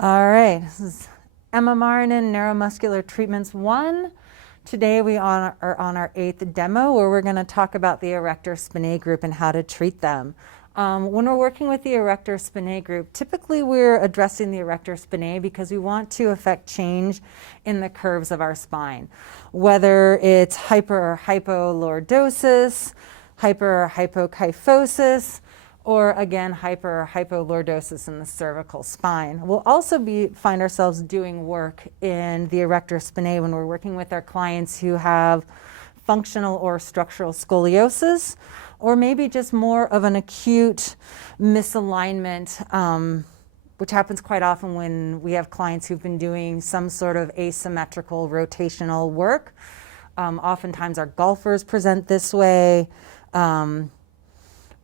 All right, this is MMRNN Neuromuscular Treatments 1. Today we are on our 8th demo where we're going to talk about the Erector Spinae group and how to treat them. When we're working with the Erector Spinae group, typically we're addressing the Erector Spinae because we want to affect change in the curves of our spine. Whether it's hyper or hypolordosis, hyper or hypokyphosis, or again, hyper or hyperlordosis in the cervical spine. We'll also find ourselves doing work in the Erector Spinae when we're working with our clients who have functional or structural scoliosis, or maybe just more of an acute misalignment, which happens quite often when we have clients who've been doing some sort of asymmetrical rotational work. Oftentimes our golfers present this way,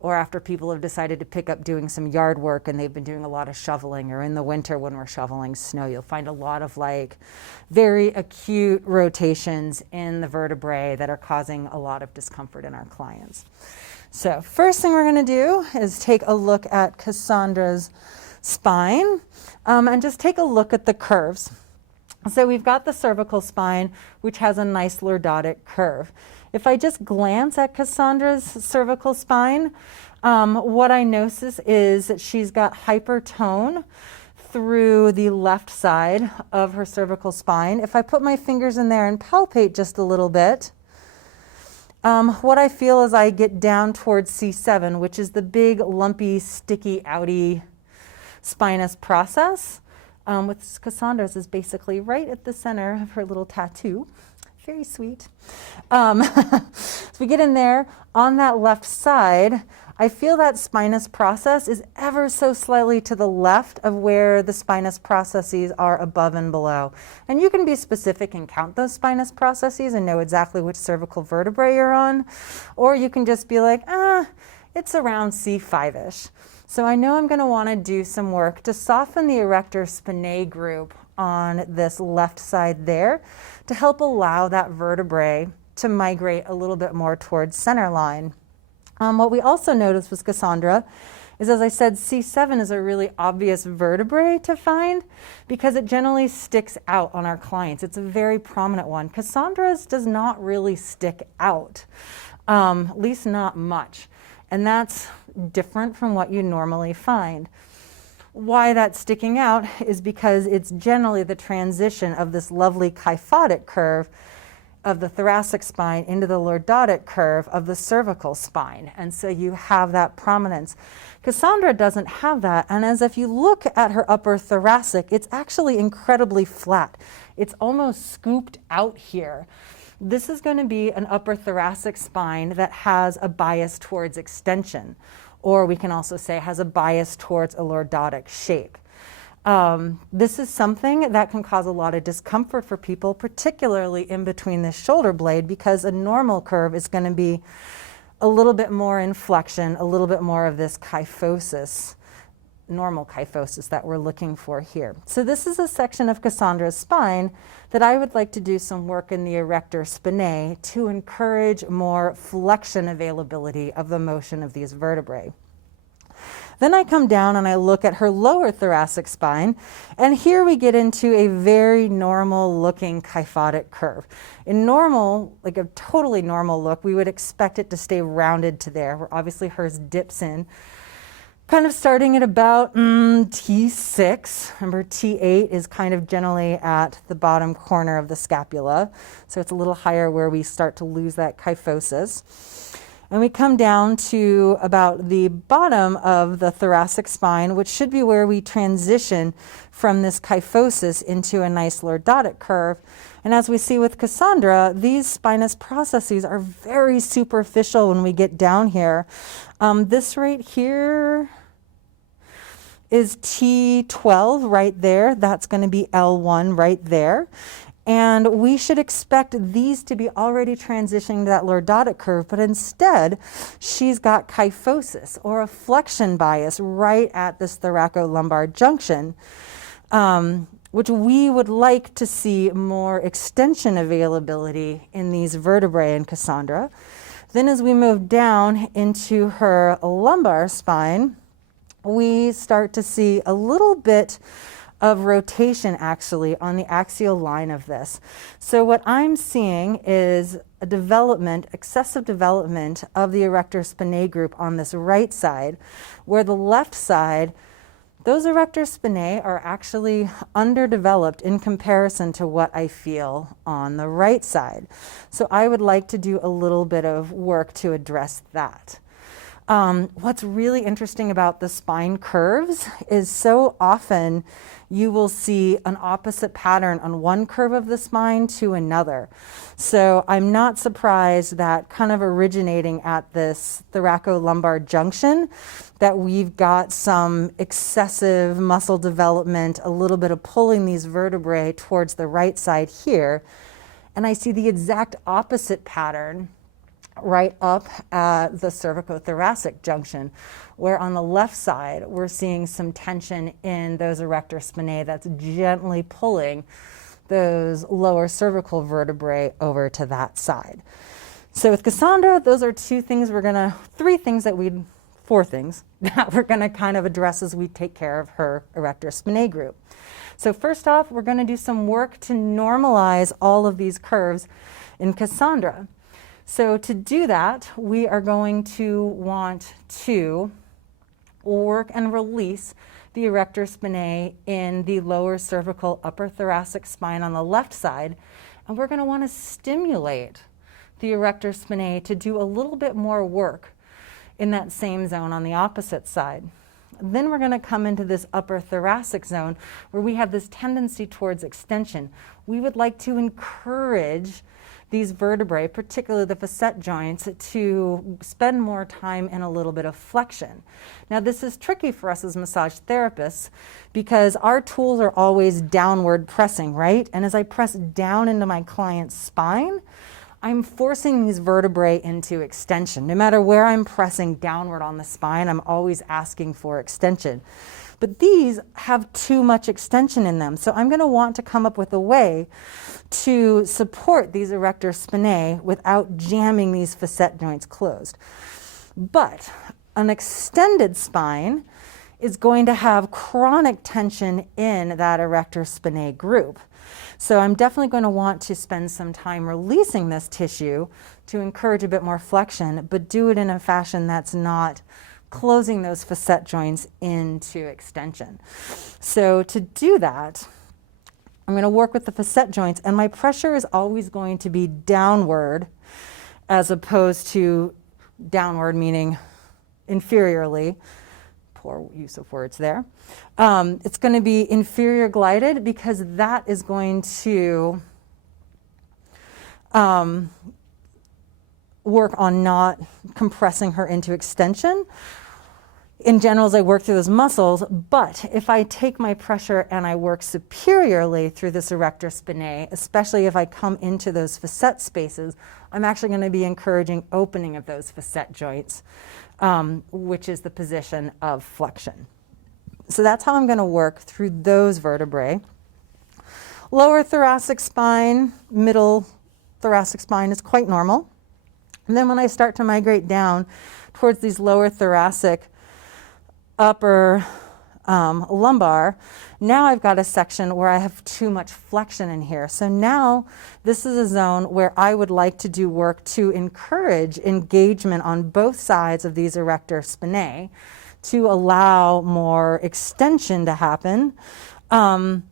or after people have decided to pick up doing some yard work and they've been doing a lot of shoveling, or in the winter when we're shoveling snow, you'll find a lot of very acute rotations in the vertebrae that are causing a lot of discomfort in our clients. So first thing we're going to do is take a look at Cassandra's spine and just take a look at the curves. So we've got the cervical spine, which has a nice lordotic curve. If I just glance at Cassandra's cervical spine, what I notice is that she's got hypertone through the left side of her cervical spine. If I put my fingers in there and palpate just a little bit, what I feel is I get down towards C7, which is the big, lumpy, sticky, outy spinous process. With Cassandra's is basically right at the center of her little tattoo. Very sweet. So we get in there, on that left side, I feel that spinous process is ever so slightly to the left of where the spinous processes are above and below. And you can be specific and count those spinous processes and know exactly which cervical vertebrae you're on. Or you can just be like, it's around C5-ish. So I know I'm going to want to do some work to soften the Erector Spinae group on this left side there to help allow that vertebrae to migrate a little bit more towards center line. What we also noticed with Cassandra is, as I said, C7 is a really obvious vertebrae to find because it generally sticks out on our clients. It's a very prominent one. Cassandra's does not really stick out, at least not much. And that's different from what you normally find. Why that's sticking out is because it's generally the transition of this lovely kyphotic curve of the thoracic spine into the lordotic curve of the cervical spine. And so you have that prominence. Cassandra doesn't have that. And as if you look at her upper thoracic, it's actually incredibly flat. It's almost scooped out here. This is going to be an upper thoracic spine that has a bias towards extension, or we can also say has a bias towards a lordotic shape. This is something that can cause a lot of discomfort for people, particularly in between the shoulder blade, because a normal curve is going to be a little bit more in flexion, a little bit more of this kyphosis, normal kyphosis that we're looking for here. So this is a section of Cassandra's spine that I would like to do some work in the Erector Spinae to encourage more flexion availability of the motion of these vertebrae. Then I come down and I look at her lower thoracic spine, and here we get into a very normal looking kyphotic curve. In normal, like a totally normal look, we would expect it to stay rounded to there, where obviously hers dips in, kind of starting at about T6. Remember, T8 is kind of generally at the bottom corner of the scapula, so it's a little higher where we start to lose that kyphosis. And we come down to about the bottom of the thoracic spine, which should be where we transition from this kyphosis into a nice lordotic curve. And as we see with Cassandra, these spinous processes are very superficial when we get down here. This right here is T12 right there. That's going to be L1 right there. And we should expect these to be already transitioning to that lordotic curve, but instead she's got kyphosis or a flexion bias right at this thoracolumbar junction, which we would like to see more extension availability in these vertebrae in Cassandra. Then as we move down into her lumbar spine, we start to see a little bit of rotation actually on the axial line of this. So what I'm seeing is a development, excessive development of the Erector Spinae group on this right side, where the left side, those Erector Spinae are actually underdeveloped in comparison to what I feel on the right side. So I would like to do a little bit of work to address that. What's really interesting about the spine curves is so often you will see an opposite pattern on one curve of the spine to another. So I'm not surprised that kind of originating at this thoracolumbar junction that we've got some excessive muscle development, a little bit of pulling these vertebrae towards the right side here. And I see the exact opposite pattern right up at the cervicothoracic junction, where on the left side, we're seeing some tension in those Erector Spinae that's gently pulling those lower cervical vertebrae over to that side. So with Cassandra, those are four things that we're gonna kind of address as we take care of her Erector Spinae group. So first off, we're gonna do some work to normalize all of these curves in Cassandra. So to do that, we are going to want to work and release the Erector Spinae in the lower cervical upper thoracic spine on the left side. And we're going to want to stimulate the Erector Spinae to do a little bit more work in that same zone on the opposite side. Then we're going to come into this upper thoracic zone where we have this tendency towards extension. We would like to encourage these vertebrae, particularly the facet joints, to spend more time in a little bit of flexion. Now this is tricky for us as massage therapists because our tools are always downward pressing, right? And as I press down into my client's spine, I'm forcing these vertebrae into extension. No matter where I'm pressing downward on the spine, I'm always asking for extension. But these have too much extension in them. So I'm going to want to come up with a way to support these Erector Spinae without jamming these facet joints closed. But an extended spine is going to have chronic tension in that Erector Spinae group. So I'm definitely going to want to spend some time releasing this tissue to encourage a bit more flexion, but do it in a fashion that's not closing those facet joints into extension. So to do that, I'm going to work with the facet joints, and my pressure is always going to be downward as opposed to downward meaning inferiorly. Poor use of words there. It's going to be inferior glided because that is going to work on not compressing her into extension. In general, as I work through those muscles, but if I take my pressure and I work superiorly through this Erector Spinae, especially if I come into those facet spaces, I'm actually going to be encouraging opening of those facet joints, which is the position of flexion. So that's how I'm going to work through those vertebrae. Lower thoracic spine, middle thoracic spine is quite normal. And then when I start to migrate down towards these lower thoracic, upper lumbar, now I've got a section where I have too much flexion in here. So now this is a zone where I would like to do work to encourage engagement on both sides of these Erector Spinae to allow more extension to happen and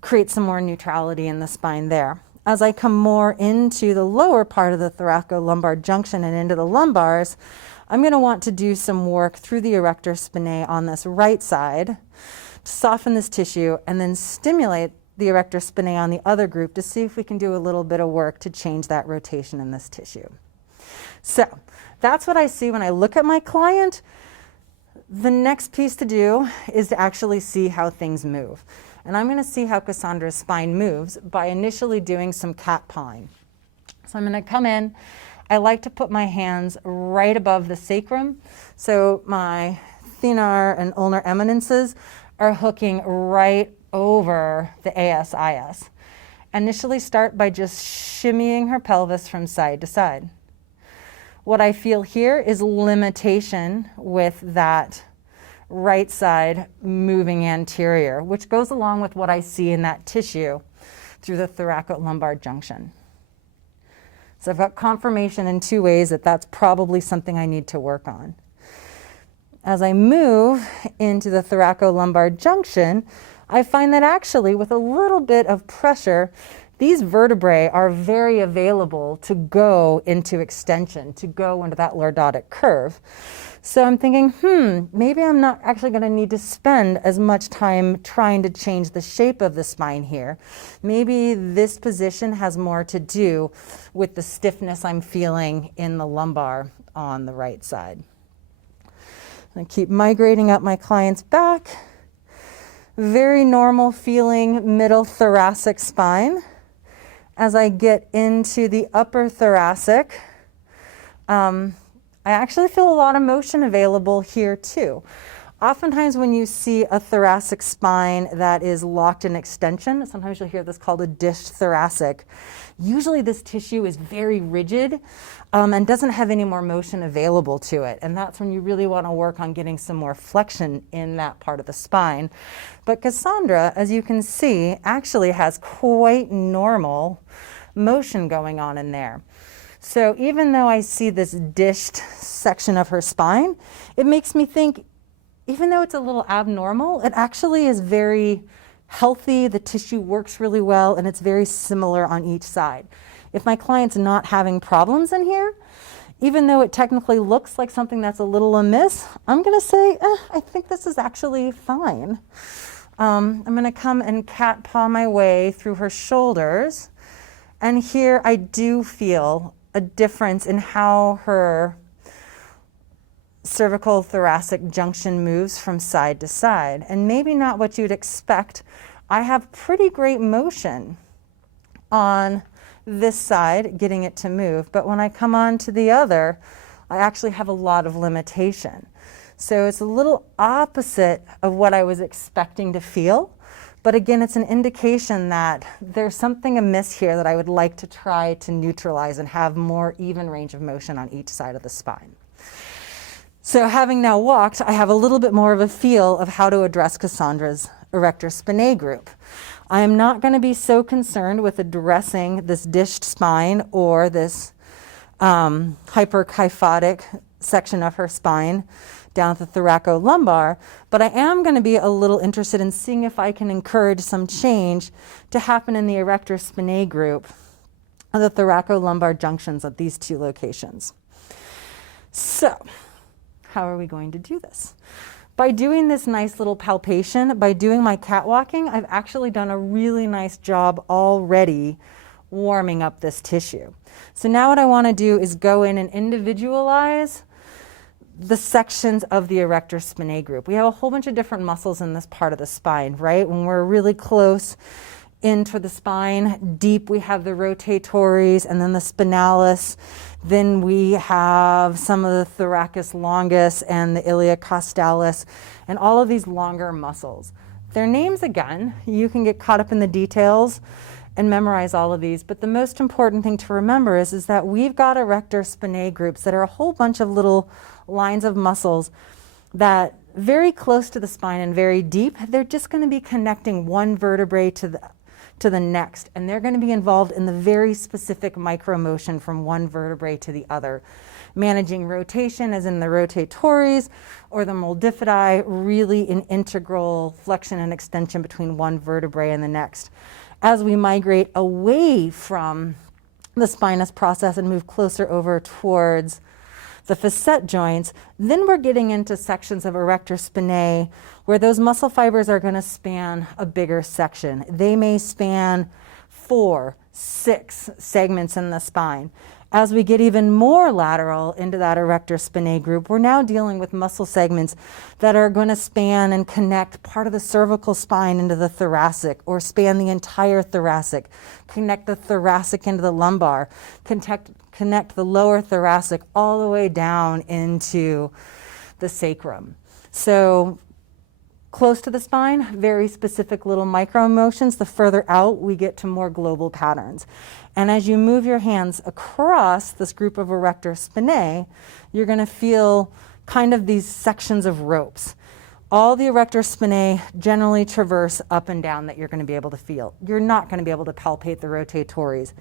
create some more neutrality in the spine there. As I come more into the lower part of the thoracolumbar junction and into the lumbars, I'm going to want to do some work through the Erector Spinae on this right side to soften this tissue and then stimulate the Erector Spinae on the other group to see if we can do a little bit of work to change that rotation in this tissue. So that's what I see when I look at my client. The next piece to do is to actually see how things move. And I'm going to see how Cassandra's spine moves by initially doing some cat pawing. So I'm going to come in. I like to put my hands right above the sacrum. So my thenar and ulnar eminences are hooking right over the ASIS. Initially start by just shimmying her pelvis from side to side. What I feel here is limitation with that right side moving anterior, which goes along with what I see in that tissue through the thoracolumbar junction. So I've got confirmation in two ways that that's probably something I need to work on. As I move into the thoracolumbar junction, I find that actually with a little bit of pressure, these vertebrae are very available to go into extension, to go into that lordotic curve. So I'm thinking, maybe I'm not actually going to need to spend as much time trying to change the shape of the spine here. Maybe this position has more to do with the stiffness I'm feeling in the lumbar on the right side. I keep migrating up my client's back. Very normal feeling middle thoracic spine. As I get into the upper thoracic, I actually feel a lot of motion available here too. Oftentimes when you see a thoracic spine that is locked in extension, sometimes you'll hear this called a dished thoracic. Usually this tissue is very rigid and doesn't have any more motion available to it. And that's when you really want to work on getting some more flexion in that part of the spine. But Cassandra, as you can see, actually has quite normal motion going on in there. So even though I see this dished section of her spine, it makes me think, even though it's a little abnormal, it actually is very healthy, the tissue works really well, and it's very similar on each side. If my client's not having problems in here, even though it technically looks like something that's a little amiss, I'm gonna say, I think this is actually fine. I'm gonna come and cat paw my way through her shoulders, and here I do feel a difference in how her cervical thoracic junction moves from side to side, and maybe not what you'd expect. I have pretty great motion on this side, getting it to move, but when I come on to the other, I actually have a lot of limitation. So it's a little opposite of what I was expecting to feel, but again, it's an indication that there's something amiss here that I would like to try to neutralize and have more even range of motion on each side of the spine. So having now walked, I have a little bit more of a feel of how to address Cassandra's Erector Spinae group. I am not going to be so concerned with addressing this dished spine or this hyperkyphotic section of her spine down at the thoracolumbar, but I am going to be a little interested in seeing if I can encourage some change to happen in the Erector Spinae group of the thoracolumbar junctions at these two locations. So, how are we going to do this? By doing this nice little palpation, by doing my catwalking, I've actually done a really nice job already warming up this tissue. So now what I want to do is go in and individualize the sections of the Erector Spinae group. We have a whole bunch of different muscles in this part of the spine, right? When we're really close into the spine, deep, we have the rotatories and then the spinalis. Then we have some of the thoracis longus and the iliacostalis and all of these longer muscles. Their names again, you can get caught up in the details and memorize all of these, but the most important thing to remember is that we've got Erector Spinae groups that are a whole bunch of little lines of muscles that very close to the spine and very deep, they're just going to be connecting one vertebrae to the next, and they're going to be involved in the very specific micromotion from one vertebrae to the other. Managing rotation, as in the rotatories or the multifidi, really an integral flexion and extension between one vertebrae and the next. As we migrate away from the spinous process and move closer over towards the facet joints, then we're getting into sections of Erector Spinae where those muscle fibers are going to span a bigger section. They may span 4, 6 segments in the spine. As we get even more lateral into that Erector Spinae group, we're now dealing with muscle segments that are going to span and connect part of the cervical spine into the thoracic, or span the entire thoracic, connect the thoracic into the lumbar, connect the lower thoracic all the way down into the sacrum. So close to the spine, very specific little micro motions. The further out, we get to more global patterns. And as you move your hands across this group of Erector Spinae, you're going to feel kind of these sections of ropes. all the erector spinae generally traverse up and down that you're going to be able to feel. You're not going to be able to palpate the rotatories.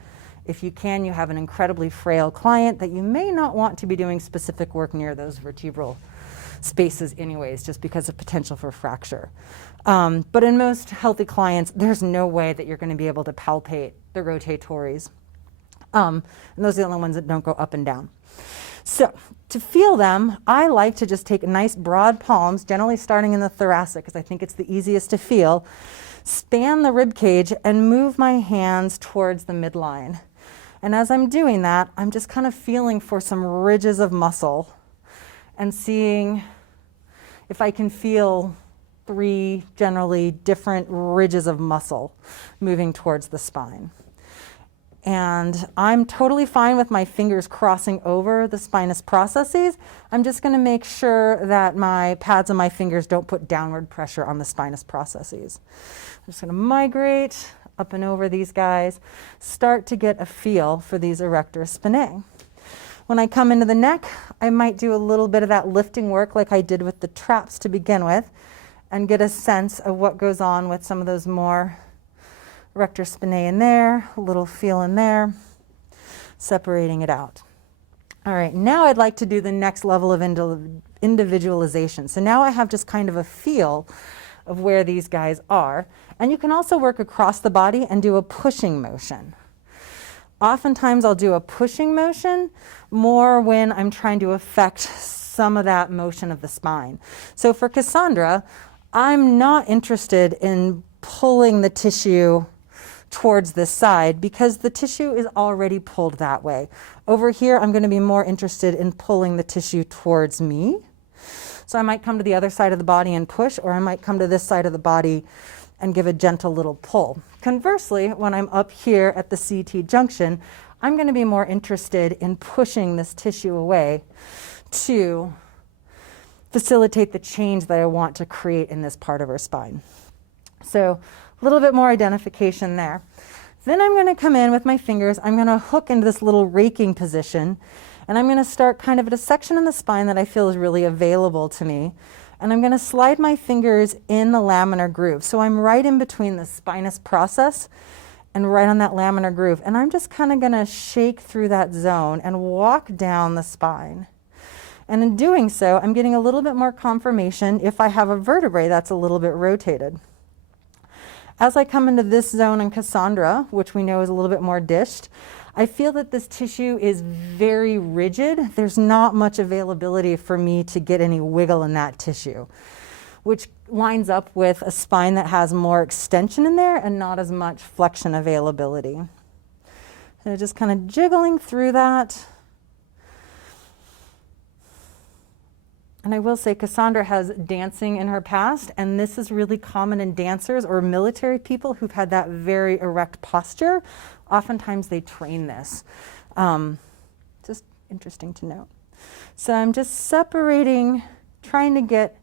If you can, you have an incredibly frail client that you may not want to be doing specific work near those vertebral spaces anyways, just because of potential for fracture. But in most healthy clients, there's no way that you're going to be able to palpate the rotatories. And those are the only ones that don't go up and down. So to feel them, I like to just take nice broad palms, generally starting in the thoracic, because I think it's the easiest to feel, span the rib cage and move my hands towards the midline. And as I'm doing that, I'm just kind of feeling for some ridges of muscle and seeing if I can feel 3 generally different ridges of muscle moving towards the spine. And I'm totally fine with my fingers crossing over the spinous processes. I'm just going to make sure that my pads of my fingers don't put downward pressure on the spinous processes. I'm just going to migrate up and over these guys, start to get a feel for these erector spinae. When I come into the neck, I might do a little bit of that lifting work like I did with the traps to begin with, and get a sense of what goes on with some of those more erector spinae in there, a little feel in there, separating it out. All right, now I'd like to do the next level of individualization. So now I have just kind of a feel of where these guys are. And you can also work across the body and do a pushing motion. Oftentimes I'll do a pushing motion more when I'm trying to affect some of that motion of the spine. So for Cassandra, I'm not interested in pulling the tissue towards this side because the tissue is already pulled that way. Over here, I'm going to be more interested in pulling the tissue towards me. So I might come to the other side of the body and push, or I might come to this side of the body and give a gentle little pull. Conversely, when I'm up here at the CT junction, I'm going to be more interested in pushing this tissue away to facilitate the change that I want to create in this part of her spine. So a little bit more identification there. Then I'm going to come in with my fingers. I'm going to hook into this little raking position, and I'm going to start kind of at a section in the spine that I feel is really available to me. And I'm going to slide my fingers in the laminar groove. So I'm right in between the spinous process and right on that laminar groove. And I'm just kind of going to shake through that zone and walk down the spine. And in doing so, I'm getting a little bit more confirmation if I have a vertebrae that's a little bit rotated. As I come into this zone in Cassandra, which we know is a little bit more dished, I feel that this tissue is very rigid. There's not much availability for me to get any wiggle in that tissue, which lines up with a spine that has more extension in there and not as much flexion availability. So just kind of jiggling through that. And I will say Cassandra has dancing in her past, and this is really common in dancers or military people who've had that very erect posture. Oftentimes they train this. Just interesting to note. So I'm just separating, trying to get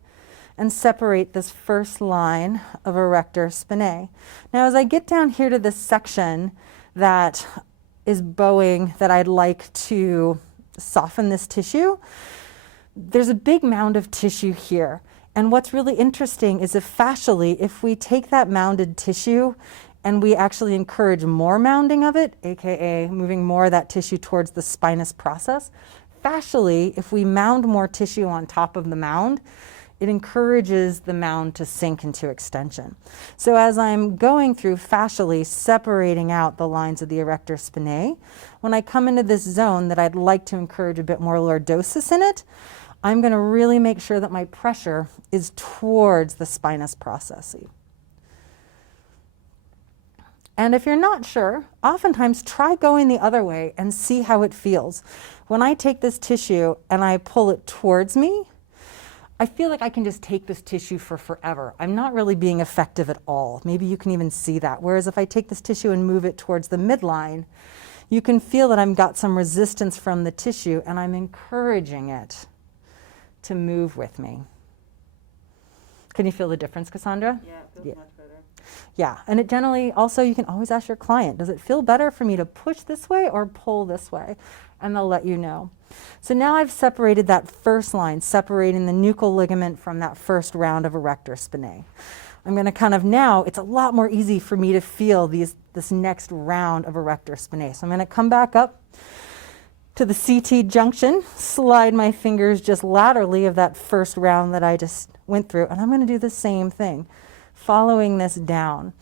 and separate this first line of erector spinae. Now as I get down here to this section that is bowing, that I'd like to soften this tissue, there's a big mound of tissue here. And what's really interesting is if fascially, if we take that mounded tissue and we actually encourage more mounding of it, aka moving more of that tissue towards the spinous process, fascially, if we mound more tissue on top of the mound, it encourages the mound to sink into extension. So as I'm going through fascially separating out the lines of the erector spinae, when I come into this zone that I'd like to encourage a bit more lordosis in it, I'm going to really make sure that my pressure is towards the spinous process. And if you're not sure, oftentimes try going the other way and see how it feels. When I take this tissue and I pull it towards me, I feel like I can just take this tissue for forever. I'm not really being effective at all. Maybe you can even see that. Whereas if I take this tissue and move it towards the midline, you can feel that I've got some resistance from the tissue and I'm encouraging it to move with me. Can you feel the difference, Cassandra? Yeah, it feels much better. Yeah, and it generally, also you can always ask your client, does it feel better for me to push this way or pull this way? And they'll let you know. So now I've separated that first line, separating the nuchal ligament from that first round of Erector Spinae. I'm going to kind of now, it's a lot more easy for me to feel this next round of Erector Spinae. So I'm going to come back up to the CT junction, slide my fingers just laterally of that first round that I just went through, and I'm going to do the same thing, following this down.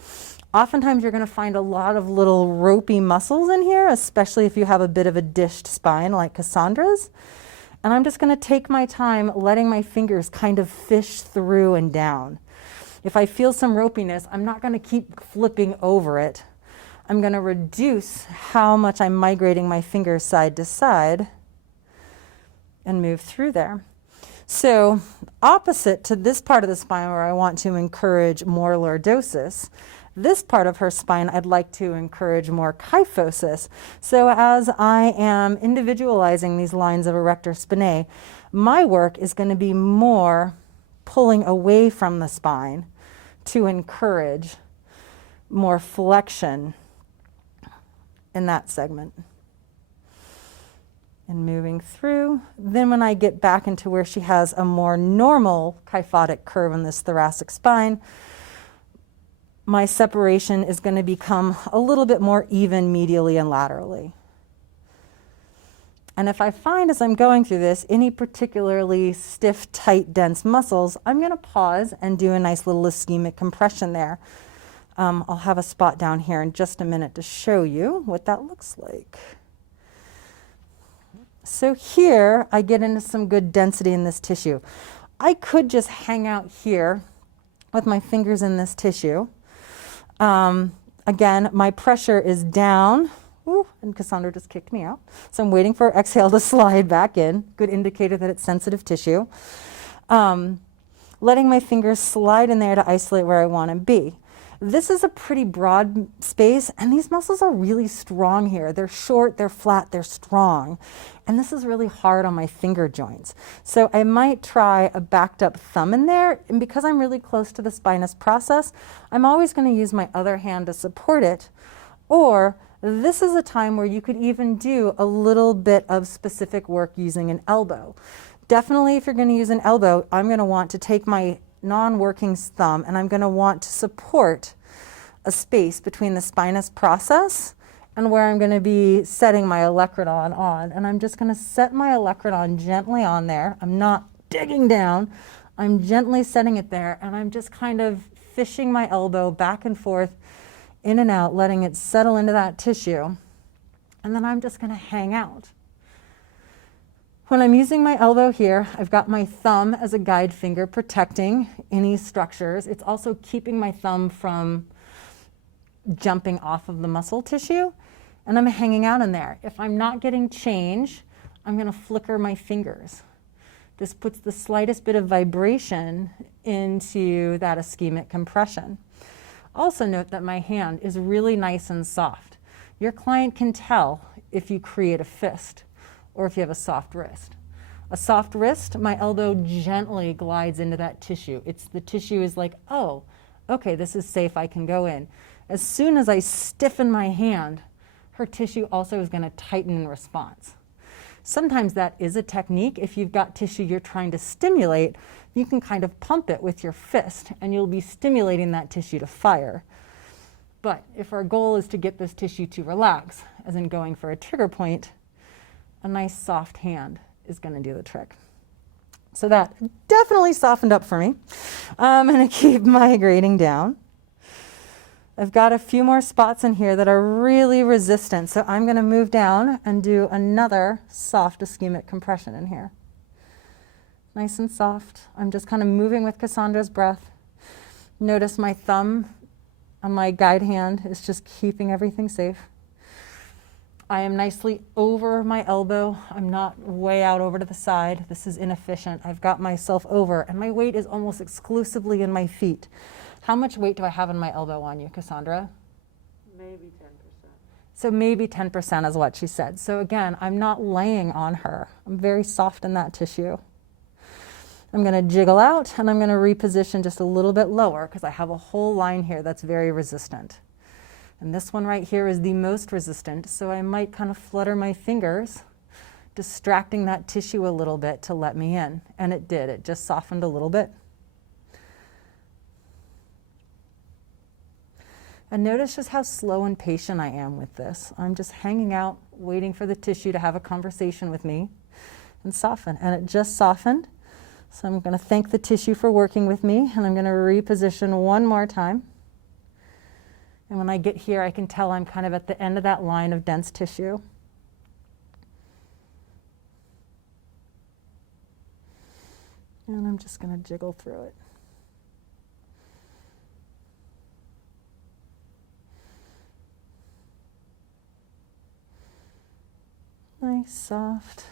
Oftentimes you're going to find a lot of little ropey muscles in here, especially if you have a bit of a dished spine like Cassandra's. And I'm just going to take my time letting my fingers kind of fish through and down. If I feel some ropiness, I'm not going to keep flipping over it. I'm going to reduce how much I'm migrating my fingers side to side and move through there. So opposite to this part of the spine where I want to encourage more lordosis, this part of her spine I'd like to encourage more kyphosis. So as I am individualizing these lines of Erector Spinae, my work is going to be more pulling away from the spine to encourage more flexion in that segment. And moving through. Then when I get back into where she has a more normal kyphotic curve in this thoracic spine, my separation is going to become a little bit more even medially and laterally. And if I find as I'm going through this any particularly stiff, tight, dense muscles, I'm going to pause and do a nice little ischemic compression there. I'll have a spot down here in just a minute to show you what that looks like. So here I get into some good density in this tissue. I could just hang out here with my fingers in this tissue. Again, my pressure is down. Ooh, and Cassandra just kicked me out. So I'm waiting for exhale to slide back in. Good indicator that it's sensitive tissue. Letting my fingers slide in there to isolate where I want to be. This is a pretty broad space, and these muscles are really strong here. They're short, they're flat, they're strong. And this is really hard on my finger joints. So I might try a backed up thumb in there, and because I'm really close to the spinous process, I'm always going to use my other hand to support it. Or this is a time where you could even do a little bit of specific work using an elbow. Definitely if you're going to use an elbow, I'm going to want to take my non-working thumb and I'm going to want to support a space between the spinous process and where I'm going to be setting my olecranon on. And I'm just going to set my olecranon gently on there. I'm not digging down. I'm gently setting it there, and I'm just kind of fishing my elbow back and forth, in and out, letting it settle into that tissue. And then I'm just going to hang out. When I'm using my elbow here, I've got my thumb as a guide finger protecting any structures. It's also keeping my thumb from jumping off of the muscle tissue, and I'm hanging out in there. If I'm not getting change, I'm going to flicker my fingers. This puts the slightest bit of vibration into that ischemic compression. Also note that my hand is really nice and soft. Your client can tell if you create a fist or if you have a soft wrist. A soft wrist, my elbow gently glides into that tissue. The tissue is like, oh, okay, this is safe, I can go in. As soon as I stiffen my hand, her tissue also is going to tighten in response. Sometimes that is a technique. If you've got tissue you're trying to stimulate, you can kind of pump it with your fist and you'll be stimulating that tissue to fire. But if our goal is to get this tissue to relax, as in going for a trigger point, a nice soft hand is going to do the trick. So that definitely softened up for me. I'm going to keep migrating down. I've got a few more spots in here that are really resistant, so I'm going to move down and do another soft ischemic compression in here. Nice and soft. I'm just kind of moving with Cassandra's breath. Notice my thumb on my guide hand is just keeping everything safe. I am nicely over my elbow. I'm not way out over to the side. This is inefficient. I've got myself over, and my weight is almost exclusively in my feet. How much weight do I have in my elbow on you, Cassandra? Maybe 10%. So maybe 10% is what she said. So again, I'm not laying on her. I'm very soft in that tissue. I'm going to jiggle out and I'm going to reposition just a little bit lower because I have a whole line here that's very resistant. And this one right here is the most resistant, so I might kind of flutter my fingers, distracting that tissue a little bit to let me in. And it did. It just softened a little bit. And notice just how slow and patient I am with this. I'm just hanging out, waiting for the tissue to have a conversation with me and soften. And it just softened. So I'm going to thank the tissue for working with me, and I'm going to reposition one more time. And when I get here, I can tell I'm kind of at the end of that line of dense tissue. And I'm just going to jiggle through it. Nice, soft.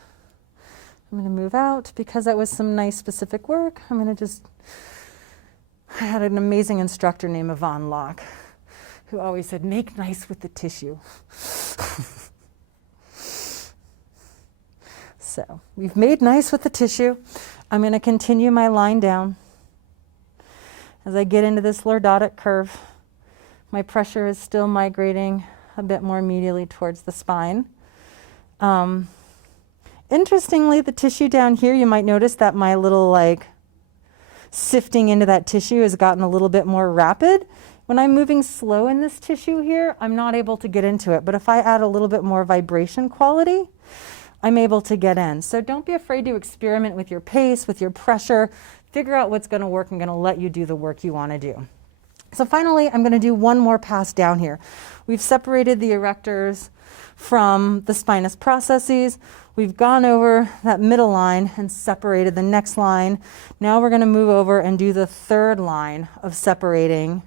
I'm going to move out because that was some nice specific work. I'm going to I had an amazing instructor named Yvonne Locke who always said, make nice with the tissue. So we've made nice with the tissue. I'm going to continue my line down. As I get into this lordotic curve, my pressure is still migrating a bit more medially towards the spine. Interestingly, the tissue down here, you might notice that my little sifting into that tissue has gotten a little bit more rapid. When I'm moving slow in this tissue here, I'm not able to get into it. But if I add a little bit more vibration quality, I'm able to get in. So don't be afraid to experiment with your pace, with your pressure. Figure out what's going to work and going to let you do the work you want to do. So finally, I'm going to do one more pass down here. We've separated the erectors from the spinous processes. We've gone over that middle line and separated the next line. Now we're going to move over and do the third line of separating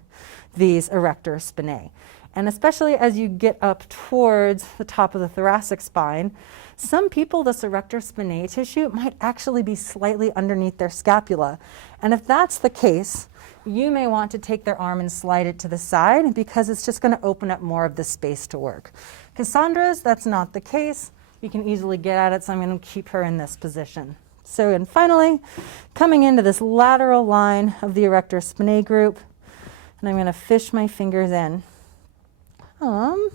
these erector spinae. And especially as you get up towards the top of the thoracic spine, some people, this erector spinae tissue might actually be slightly underneath their scapula. And if that's the case, you may want to take their arm and slide it to the side because it's just going to open up more of the space to work. Cassandra's, that's not the case. You can easily get at it, so I'm going to keep her in this position. So, and finally, coming into this lateral line of the erector spinae group, and I'm going to fish my fingers in. The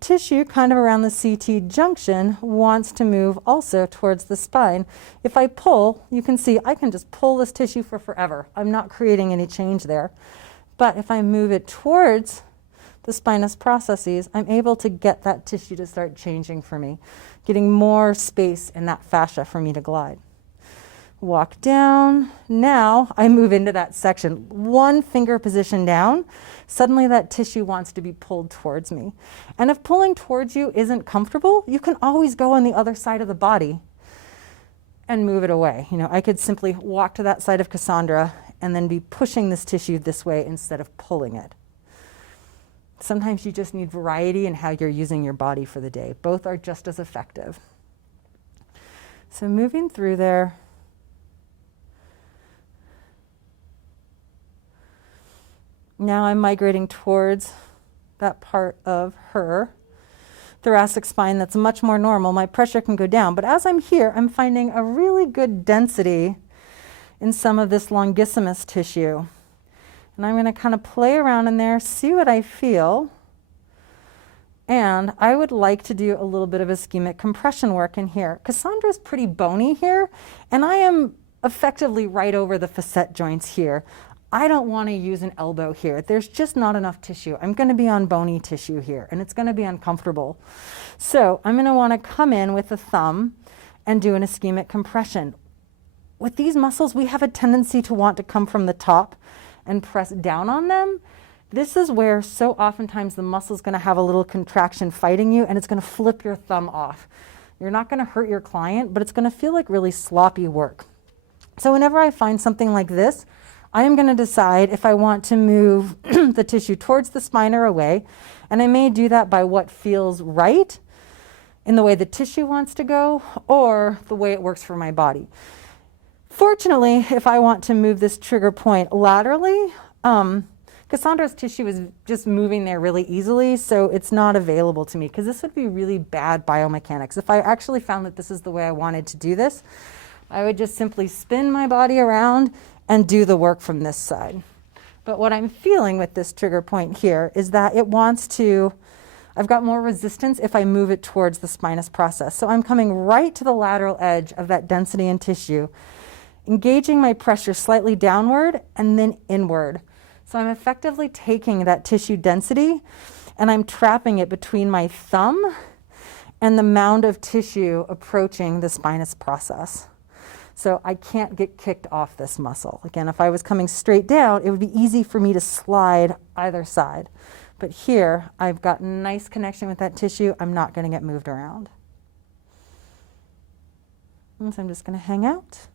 tissue kind of around the CT junction wants to move also towards the spine. If I pull, you can see I can just pull this tissue for forever. I'm not creating any change there. But if I move it towards the spinous processes, I'm able to get that tissue to start changing for me, getting more space in that fascia for me to glide. Walk down. Now I move into that section. One finger position down. Suddenly that tissue wants to be pulled towards me. And if pulling towards you isn't comfortable, you can always go on the other side of the body and move it away. You know, I could simply walk to that side of Cassandra and then be pushing this tissue this way instead of pulling it. Sometimes you just need variety in how you're using your body for the day. Both are just as effective. So moving through there. Now I'm migrating towards that part of her thoracic spine that's much more normal. My pressure can go down. But as I'm here, I'm finding a really good density in some of this longissimus tissue. And I'm going to kind of play around in there, see what I feel. And I would like to do a little bit of ischemic compression work in here. Cassandra's pretty bony here, and I am effectively right over the facet joints here. I don't want to use an elbow here. There's just not enough tissue. I'm going to be on bony tissue here, and it's going to be uncomfortable. So I'm going to want to come in with the thumb and do an ischemic compression. With these muscles, we have a tendency to want to come from the top and press down on them. This is where so oftentimes the muscle is going to have a little contraction fighting you, and it's going to flip your thumb off. You're not going to hurt your client, but it's going to feel like really sloppy work. So whenever I find something like this, I am going to decide if I want to move the tissue towards the spine or away, and I may do that by what feels right in the way the tissue wants to go or the way it works for my body. Fortunately, if I want to move this trigger point laterally, Cassandra's tissue is just moving there really easily, so it's not available to me because this would be really bad biomechanics. If I actually found that this is the way I wanted to do this, I would just simply spin my body around and do the work from this side. But what I'm feeling with this trigger point here is that it wants to, I've got more resistance if I move it towards the spinous process. So I'm coming right to the lateral edge of that density in tissue, engaging my pressure slightly downward and then inward. So I'm effectively taking that tissue density and I'm trapping it between my thumb and the mound of tissue approaching the spinous process. So I can't get kicked off this muscle. Again, if I was coming straight down, it would be easy for me to slide either side. But here, I've got nice connection with that tissue. I'm not going to get moved around. And so I'm just going to hang out.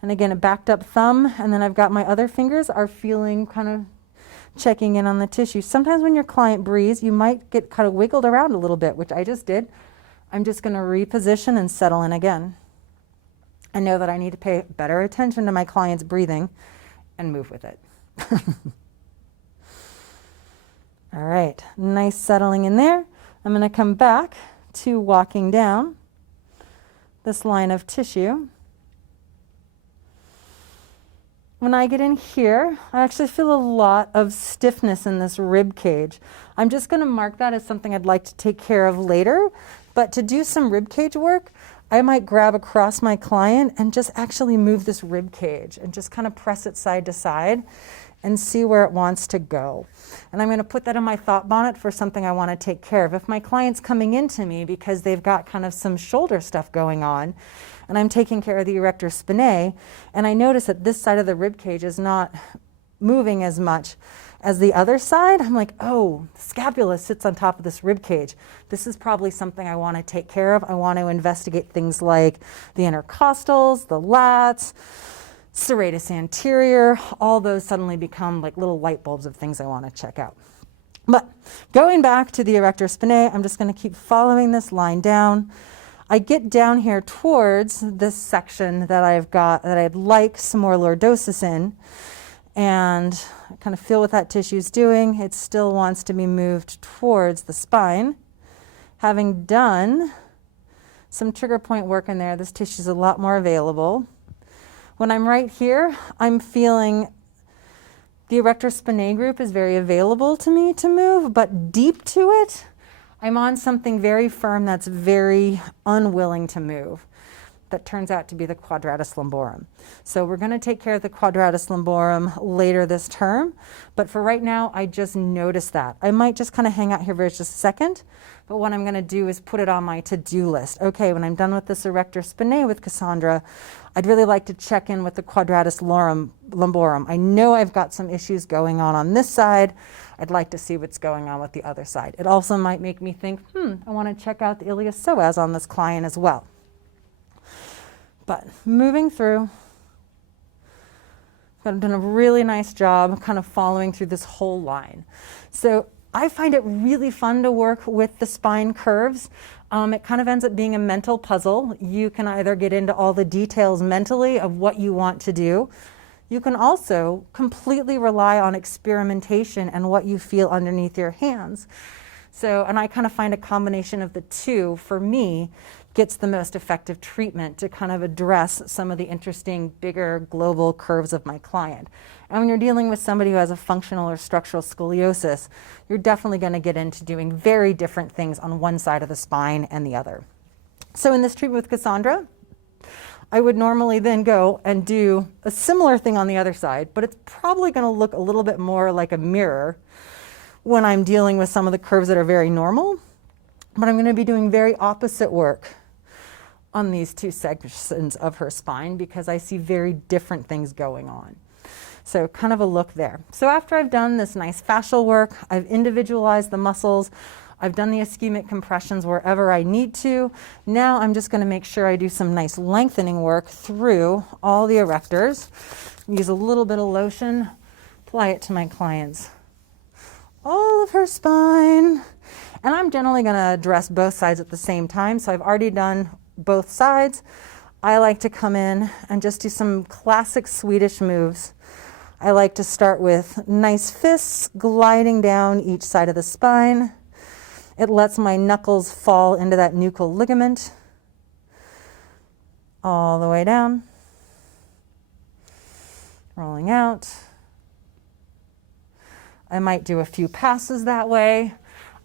And again, a backed up thumb, and then I've got my other fingers are feeling kind of checking in on the tissue. Sometimes when your client breathes, you might get kind of wiggled around a little bit, which I just did. I'm just going to reposition and settle in again. I know that I need to pay better attention to my client's breathing and move with it. All right, nice settling in there. I'm going to come back to walking down this line of tissue. When I get in here, I actually feel a lot of stiffness in this rib cage. I'm just going to mark that as something I'd like to take care of later, but to do some rib cage work, I might grab across my client and just actually move this rib cage and just kind of press it side to side and see where it wants to go. And I'm going to put that in my thought bonnet for something I want to take care of. If my client's coming into me because they've got kind of some shoulder stuff going on, and I'm taking care of the Erector Spinae, and I notice that this side of the rib cage is not moving as much as the other side, I'm like, oh, the scapula sits on top of this rib cage. This is probably something I want to take care of. I want to investigate things like the intercostals, the lats, serratus anterior. All those suddenly become like little light bulbs of things I want to check out. But going back to the Erector Spinae, I'm just going to keep following this line down. I get down here towards this section that I've got that I'd like some more lordosis in, and I kind of feel what that tissue is doing. It still wants to be moved towards the spine. Having done some trigger point work in there, this tissue is a lot more available. When I'm right here, I'm feeling the Erector Spinae group is very available to me to move, but deep to it, I'm on something very firm that's very unwilling to move. That turns out to be the quadratus lumborum. So we're going to take care of the quadratus lumborum later this term, but for right now, I just noticed that. I might just kind of hang out here for just a second, but what I'm going to do is put it on my to-do list. Okay, when I'm done with this Erector Spinae with Cassandra, I'd really like to check in with the quadratus lumborum. I know I've got some issues going on this side. I'd like to see what's going on with the other side. It also might make me think, I want to check out the iliopsoas on this client as well. But moving through, I've done a really nice job kind of following through this whole line. So I find it really fun to work with the spine curves. It kind of ends up being a mental puzzle. You can either get into all the details mentally of what you want to do. You can also completely rely on experimentation and what you feel underneath your hands. So, and I kind of find a combination of the two, for me, gets the most effective treatment to kind of address some of the interesting, bigger global curves of my client. And when you're dealing with somebody who has a functional or structural scoliosis, you're definitely going to get into doing very different things on one side of the spine and the other. So in this treatment with Cassandra, I would normally then go and do a similar thing on the other side, but it's probably going to look a little bit more like a mirror when I'm dealing with some of the curves that are very normal. But I'm going to be doing very opposite work on these two sections of her spine because I see very different things going on. So kind of a look there. So after I've done this nice fascial work, I've individualized the muscles, I've done the ischemic compressions wherever I need to. Now I'm just going to make sure I do some nice lengthening work through all the erectors. Use a little bit of lotion, apply it to my clients. All of her spine. And I'm generally going to address both sides at the same time. So I've already done both sides. I like to come in and just do some classic Swedish moves. I like to start with nice fists gliding down each side of the spine. It lets my knuckles fall into that nuchal ligament. all the way down, rolling out. I might do a few passes that way.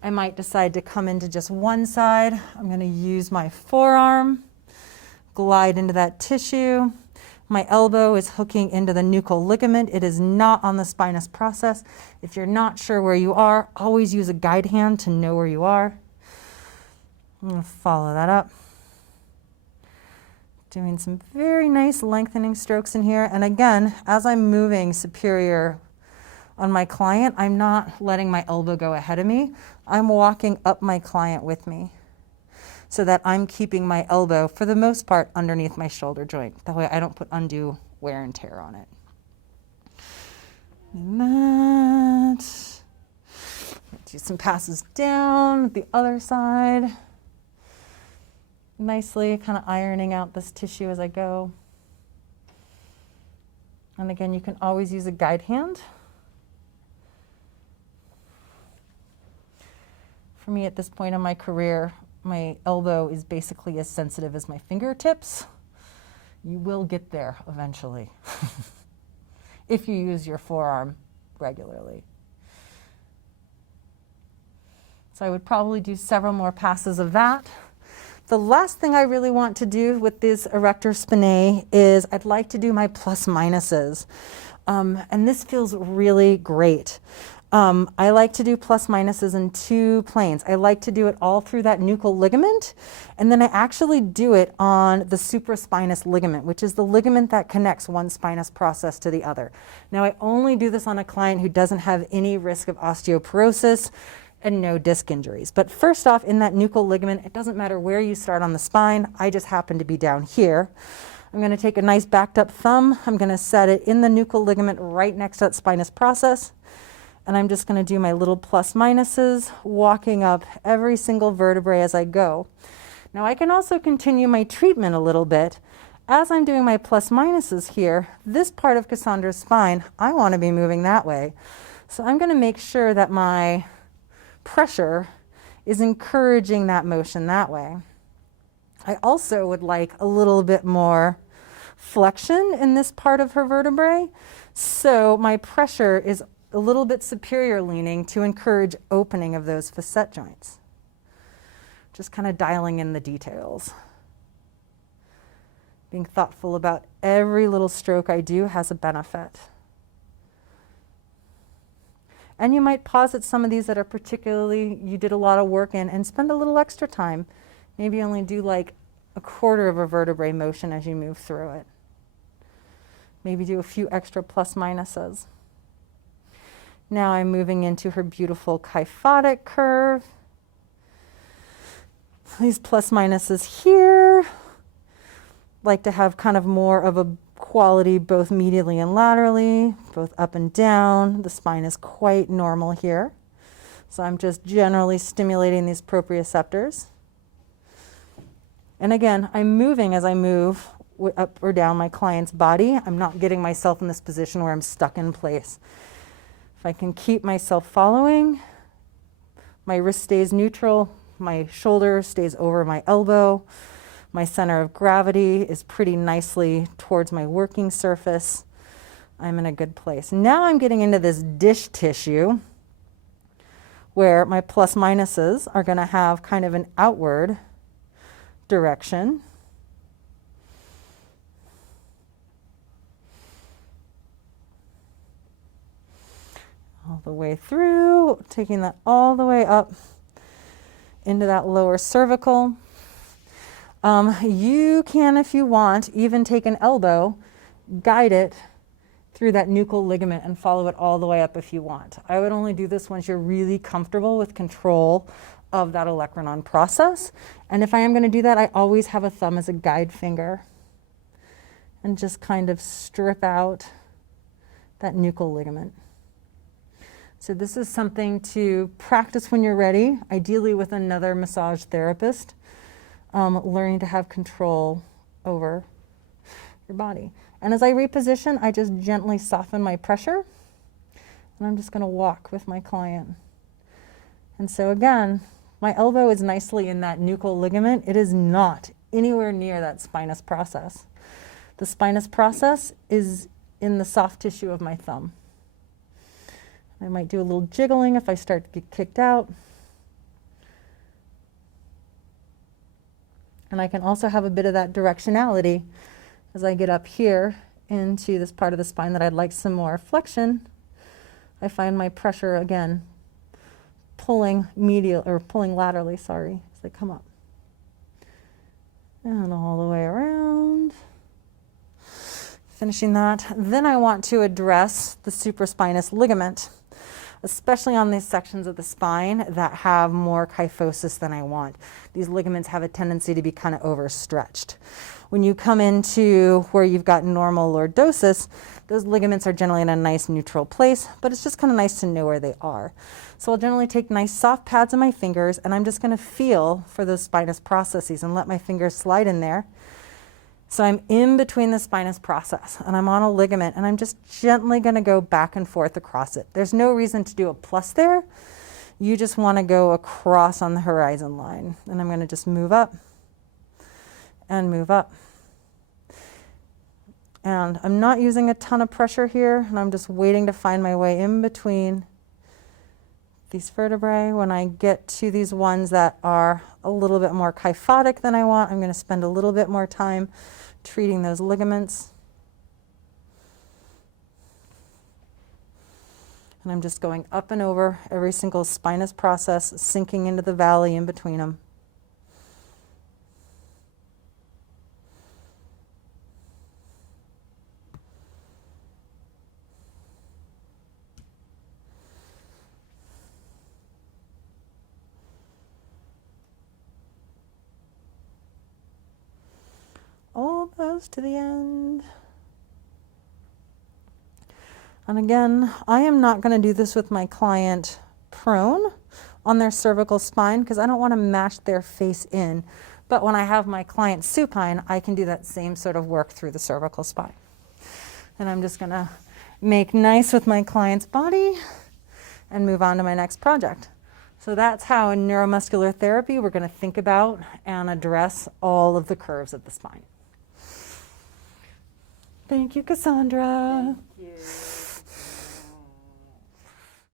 I might decide to come into just one side. I'm going to use my forearm, glide into that tissue. My elbow is hooking into the nuchal ligament. It is not on the spinous process. If you're not sure where you are, always use a guide hand to know where you are. I'm going to follow that up. Doing some very nice lengthening strokes in here. And again, as I'm moving superior on my client, I'm not letting my elbow go ahead of me. I'm walking up my client with me so that I'm keeping my elbow, for the most part, underneath my shoulder joint. That way I don't put undue wear and tear on it. And that. Do some passes down the other side. Nicely kind of ironing out this tissue as I go. And again, you can always use a guide hand. For me at this point in my career, my elbow is basically as sensitive as my fingertips. You will get there eventually if you use your forearm regularly. So I would probably do several more passes of that. The last thing I really want to do with this Erector Spinae is I'd like to do my plus minuses. And this feels really great. I like to do plus minuses in two planes. I like to do it all through that nuchal ligament, and then I actually do it on the supraspinous ligament, which is the ligament that connects one spinous process to the other. Now, I only do this on a client who doesn't have any risk of osteoporosis and no disc injuries. But first off, in that nuchal ligament, it doesn't matter where you start on the spine. I just happen to be down here. I'm going to take a nice backed up thumb. I'm going to set it in the nuchal ligament right next to that spinous process. And I'm just going to do my little plus minuses, walking up every single vertebrae as I go. Now I can also continue my treatment a little bit. As I'm doing my plus minuses here, this part of Cassandra's spine, I want to be moving that way. So I'm going to make sure that my pressure is encouraging that motion that way. I also would like a little bit more flexion in this part of her vertebrae. So my pressure is a little bit superior leaning to encourage opening of those facet joints. Just kind of dialing in the details. Being thoughtful about every little stroke I do has a benefit. And you might pause at some of these that are particularly, you did a lot of work in, and spend a little extra time. Maybe only do like a quarter of a vertebrae motion as you move through it. Maybe do a few extra plus minuses. Now I'm moving into her beautiful kyphotic curve. These plus minuses here. Like to have kind of more of a quality both medially and laterally, both up and down. The spine is quite normal here. So I'm just generally stimulating these proprioceptors. And again, I'm moving as I move up or down my client's body. I'm not getting myself in this position where I'm stuck in place. If I can keep myself following, my wrist stays neutral, my shoulder stays over my elbow, my center of gravity is pretty nicely towards my working surface. I'm in a good place. Now I'm getting into this dish tissue where my plus minuses are going to have kind of an outward direction. All the way through, taking that all the way up into that lower cervical. You can, if you want, even take an elbow, guide it through that nuchal ligament and follow it all the way up if you want. I would only do this once you're really comfortable with control of that olecranon process. And if I am going to do that, I always have a thumb as a guide finger and just kind of strip out that nuchal ligament. So this is something to practice when you're ready, ideally with another massage therapist, learning to have control over your body. And as I reposition, I just gently soften my pressure, and I'm just going to walk with my client. And so again, my elbow is nicely in that nuchal ligament. It is not anywhere near that spinous process. The spinous process is in the soft tissue of my thumb. I might do a little jiggling if I start to get kicked out. And I can also have a bit of that directionality as I get up here into this part of the spine that I'd like some more flexion. I find my pressure again pulling laterally, sorry, as they come up. And all the way around. Finishing that. Then I want to address the supraspinous ligament, especially on these sections of the spine that have more kyphosis than I want. These ligaments have a tendency to be kind of overstretched. When you come into where you've got normal lordosis, those ligaments are generally in a nice neutral place, but it's just kind of nice to know where they are. So I'll generally take nice soft pads on my fingers, and I'm just going to feel for those spinous processes and let my fingers slide in there. So I'm in between the spinous process, and I'm on a ligament, and I'm just gently going to go back and forth across it. There's no reason to do a plus there. You just want to go across on the horizon line. And I'm going to just move up and move up. And I'm not using a ton of pressure here, and I'm just waiting to find my way in between these vertebrae. When I get to these ones that are a little bit more kyphotic than I want, I'm going to spend a little bit more time treating those ligaments. And I'm just going up and over every single spinous process, sinking into the valley in between them. Almost to the end. And again, I am not going to do this with my client prone on their cervical spine because I don't want to mash their face in. But when I have my client supine, I can do that same sort of work through the cervical spine. And I'm just going to make nice with my client's body and move on to my next project. So that's how in neuromuscular therapy we're going to think about and address all of the curves of the spine. Thank you, Cassandra. Thank you.